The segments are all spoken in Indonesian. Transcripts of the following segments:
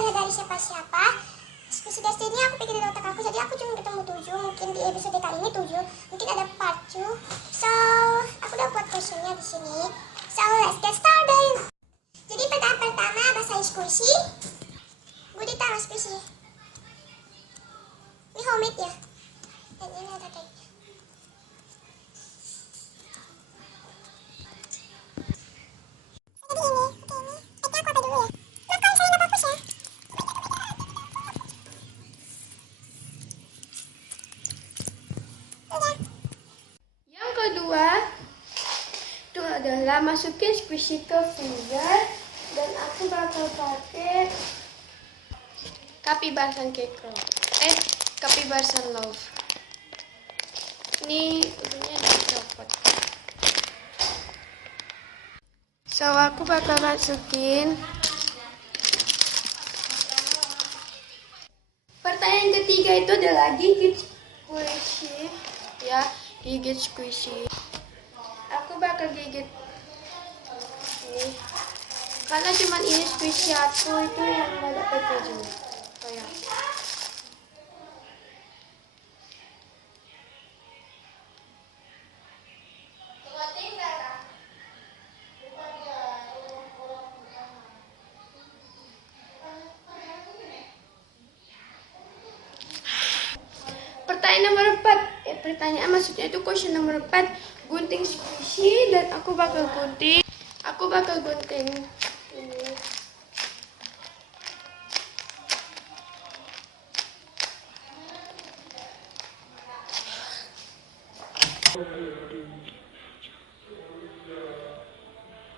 lihat dari siapa-siapa. Sudah ini aku pikir di otak aku, jadi aku cuma ketemu 7. Mungkin di episode kali ini 7, mungkin ada part 2. So aku udah buat questionnya di sini. So let's get started. Jadi pertanyaan pertama bahasa squishy. Gudita mas squishy. Ini homemade ya. Dan ini ada tagnya. Yang kedua itu adalah masukin squishy ke freezer, dan aku bakal pakai Capri-Sun cake roll. Capri-Sun loaf. Ini ujungnya dicopot. So aku bakal masukin. Pertanyaan ketiga itu adalah gigit squishy, ya, gigit squishy. Aku bakal gigit ini, karena cuman ini squishy aku itu yang nggak dapat keju. Oh ya. Pertanyaan nomor 4, pertanyaan maksudnya itu question nomor 4, gunting squishy, dan aku bakal gunting ini.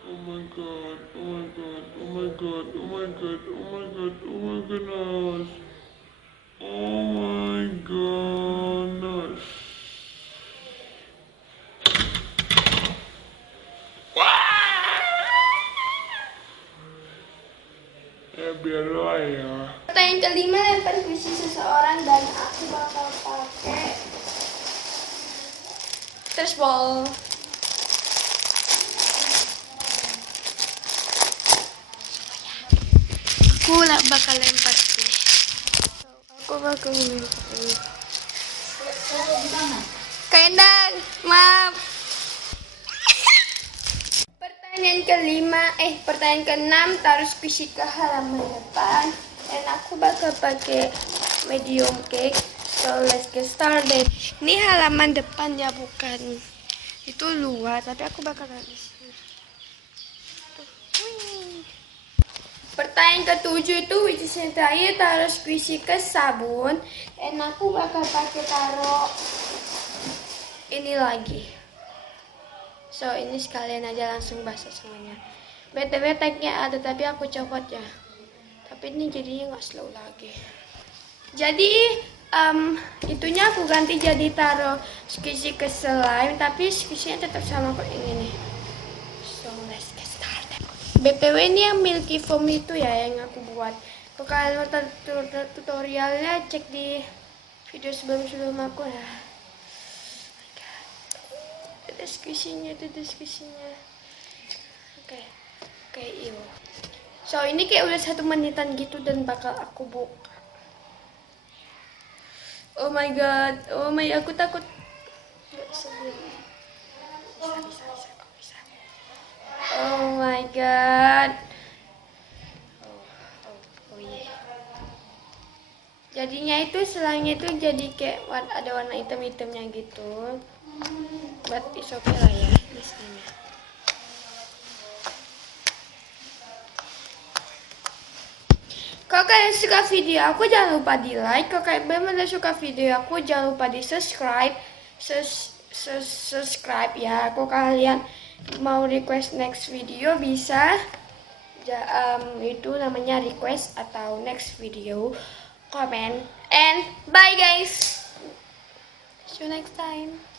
Oh my god, oh my god, oh my god, oh my god, oh my god, oh my goodness. Oh my goodness. Biarlah ya. Pertanyaan kelima, lempar squishy seseorang, dan aku bakal pakai trash ball. Aku bakal lempar ini. Aku bakal lempar ini. Kendang, maaf. Pertanyaan keenam, taruh squishy ke halaman depan, dan aku bakal pakai medium cake. So let's get started. Ini halaman depan ya, bukan itu luar, tapi aku bakal taruh di sini. Pertanyaan ketujuh itu which is yang terakhir, taruh squishy ke sabun, dan aku bakal pakai taruh ini lagi. So ini sekalian aja langsung basah semuanya. BTW tagnya ada tapi aku copot ya. Tapi ini jadinya nggak slow lagi. Jadi itunya aku ganti jadi taruh squishy ke slime, tapi squishy-nya tetap sama kok ini nih. So let's get started. BTW ini yang milky foam itu ya yang aku buat. Kalau kalian mau tutorialnya cek di video sebelum aku ya. Ada squishy-nya. Oke, iyo. So ini kayak udah 1 menitan gitu, dan bakal aku buka. Oh my god, aku takut. Gak bisa. Bisa. Oh my god. Oh yeah. Jadinya itu selangnya itu jadi kayak ada warna hitam-hitamnya gitu. But it's okay lah ya disini. Kalau kalian suka video aku, jangan lupa di like. Kalau kalian benar-benar suka video aku, jangan lupa di subscribe. Subscribe ya. Kalau kalian mau request next video bisa. Itu namanya request atau next video. Comment. And bye guys. See you next time.